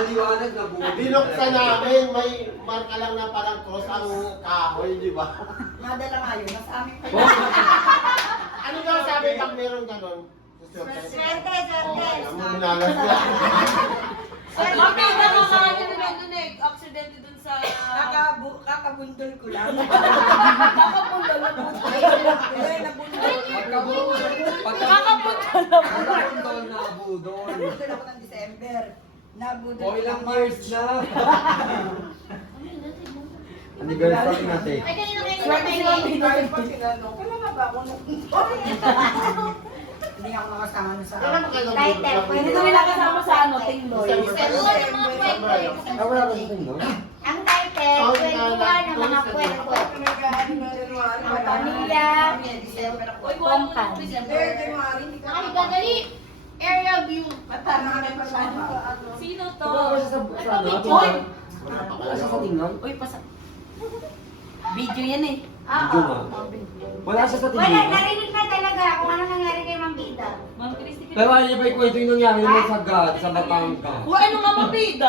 Maliwanag na buhay. Binuksan namin, may marka lang na parang cross ang kahoy, di ba? Madala nga yun, nasa amin pa Oh, Ano daw sabi pag meron ganon? Swerte, swerte. Minalas niya. Mapit na ka kanya na doon eh. Aksidente doon sa... kakabundol ko lang. Kakapundol na po. Hindi, nabundol. Pagkabundol na budol. Nabundol ako ng December. Nabundol O ko ilang ng years March. na. Anniversary natin. Ay, kanina kayo Swerte sila ang Kahit pag tinanong, kailangan ba ako nabundol? Hindi ako nakasama sa Kailan ba kayo Title. Hindi kami nakasama sa ano, Tingloy. Siguro ng mga kwento. Wala ka din, no? Ang title, kwentuhan ng mga kwento. Ang pamilya, Uy, Pongkan. Nakahiga, dali. Area view. Sino to? Wala siya sa ano? Uy! Wala siya sa tingnan? Uy, video yan eh. Video nga. Wala siya sa Wala, tingnan. narinig na talaga kung ano nangyari kay Ma'am Bida. Ma'am Christy. Pero ano ba yung kwento yung nangyari mo sa God, sa Batangas? Uy, ano nga mabida?